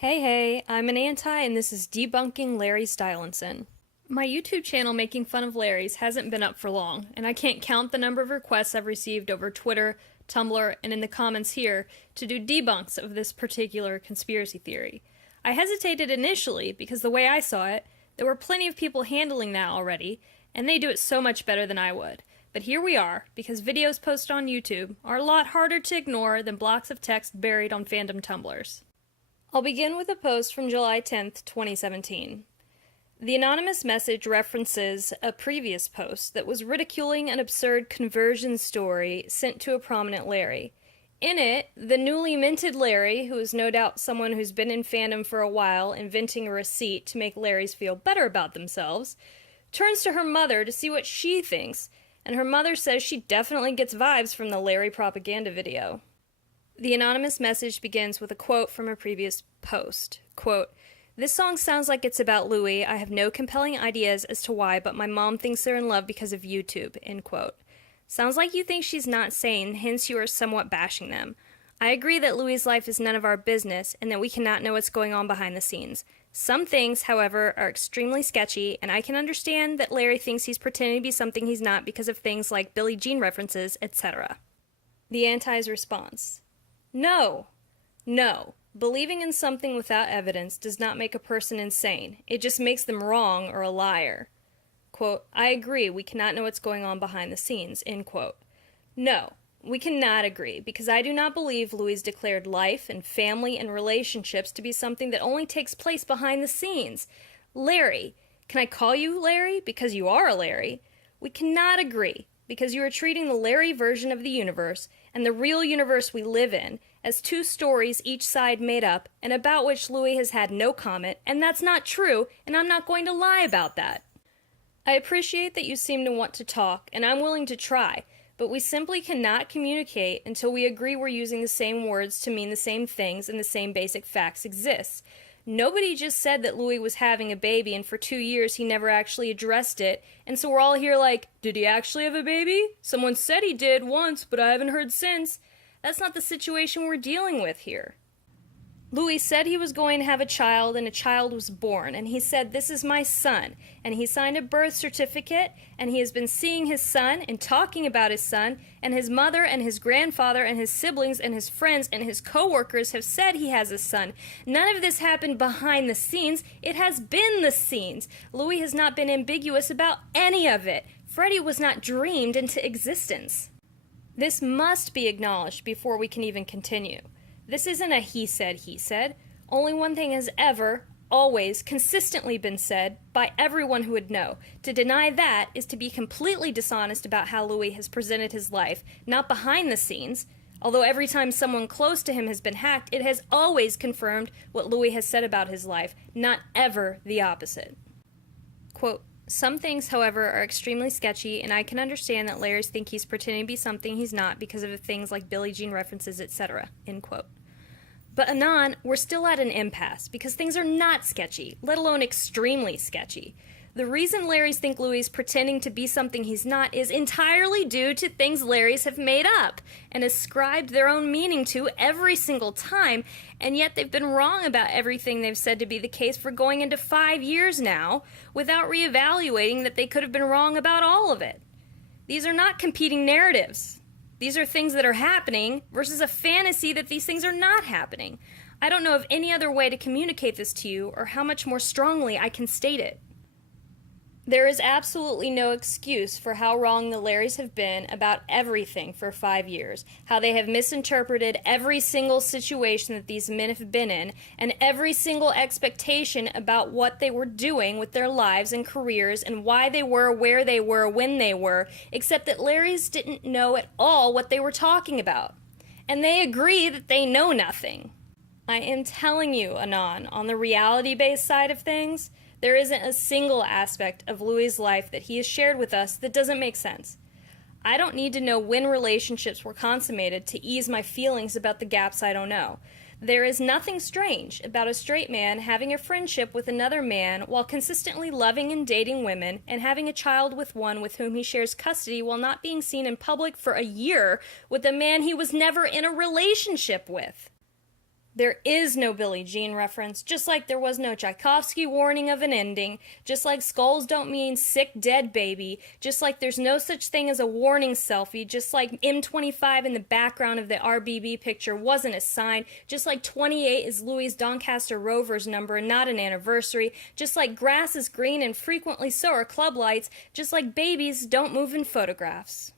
Hey, I'm an anti, and this is Debunking Larry Stylinson. My YouTube channel making fun of Larry's hasn't been up for long, and I can't count the number of requests I've received over Twitter, Tumblr, and in the comments here to do debunks of this particular conspiracy theory. I hesitated initially because the way I saw it, there were plenty of people handling that already, and they do it so much better than I would. But here we are, because videos posted on YouTube are a lot harder to ignore than blocks of text buried on fandom tumblers. I'll begin with a post from July 10th, 2017. The anonymous message references a previous post that was ridiculing an absurd conversion story sent to a prominent Larry. In it, the newly minted Larry, who is no doubt someone who's been in fandom for a while inventing a receipt to make Larrys feel better about themselves, turns to her mother to see what she thinks, and her mother says she definitely gets vibes from the Larry propaganda video. The anonymous message begins with a quote from a previous post. Quote, "This song sounds like it's about Louis. I have no compelling ideas as to why, but my mom thinks they're in love because of YouTube." End quote. Sounds like you think she's not sane, hence you are somewhat bashing them. I agree that Louis' life is none of our business and that we cannot know what's going on behind the scenes. Some things, however, are extremely sketchy, and I can understand that Larry thinks he's pretending to be something he's not because of things like Billie Jean references, etc. The anti's response. No. Believing in something without evidence does not make a person insane. It just makes them wrong or a liar. Quote, "I agree, we cannot know what's going on behind the scenes." End quote. No, we cannot agree, because I do not believe Louis declared life and family and relationships to be something that only takes place behind the scenes. Larry, can I call you Larry? Because you are a Larry. We cannot agree, because you are treating the Larry version of the universe and the real universe we live in as two stories each side made up and about which Louis has had no comment, and that's not true, and I'm not going to lie about that. I appreciate that you seem to want to talk, and I'm willing to try, but we simply cannot communicate until we agree we're using the same words to mean the same things and the same basic facts exist. Nobody just said that Louis was having a baby and for 2 years he never actually addressed it, and so we're all here like, did he actually have a baby? Someone said he did once, but I haven't heard since. That's not the situation we're dealing with here. Louis said he was going to have a child, and a child was born, and he said, "This is my son," and he signed a birth certificate, and he has been seeing his son and talking about his son, and his mother and his grandfather and his siblings and his friends and his co-workers have said he has a son. None of this happened behind the scenes. It has been the scenes. Louis has not been ambiguous about any of it. Freddie was not dreamed into existence. This must be acknowledged before we can even continue. This isn't a he said. Only one thing has ever, always, consistently been said by everyone who would know. To deny that is to be completely dishonest about how Louis has presented his life, not behind the scenes. Although every time someone close to him has been hacked, it has always confirmed what Louis has said about his life, not ever the opposite. Quote, "Some things, however, are extremely sketchy, and I can understand that Larry's think he's pretending to be something he's not because of things like Billie Jean references, etc." End quote. But Anon, we're still at an impasse, because things are not sketchy, let alone extremely sketchy. The reason Larrys think Louis is pretending to be something he's not is entirely due to things Larrys have made up and ascribed their own meaning to every single time, and yet they've been wrong about everything they've said to be the case for going into 5 years now, without reevaluating that they could have been wrong about all of it. These are not competing narratives. These are things that are happening versus a fantasy that these things are not happening. I don't know of any other way to communicate this to you or how much more strongly I can state it. There is absolutely no excuse for how wrong the Larrys have been about everything for 5 years, how they have misinterpreted every single situation that these men have been in, and every single expectation about what they were doing with their lives and careers and why they were where they were when they were, except that Larrys didn't know at all what they were talking about. And they agree that they know nothing. I am telling you, Anon, on the reality-based side of things, there isn't a single aspect of Louis' life that he has shared with us that doesn't make sense. I don't need to know when relationships were consummated to ease my feelings about the gaps I don't know. There is nothing strange about a straight man having a friendship with another man while consistently loving and dating women and having a child with one with whom he shares custody while not being seen in public for a year with a man he was never in a relationship with. There is no Billie Jean reference, just like there was no Tchaikovsky warning of an ending, just like skulls don't mean sick dead baby, just like there's no such thing as a warning selfie, just like M25 in the background of the RBB picture wasn't a sign, just like 28 is Louis Doncaster Rovers number and not an anniversary, just like grass is green and frequently so are club lights, just like babies don't move in photographs.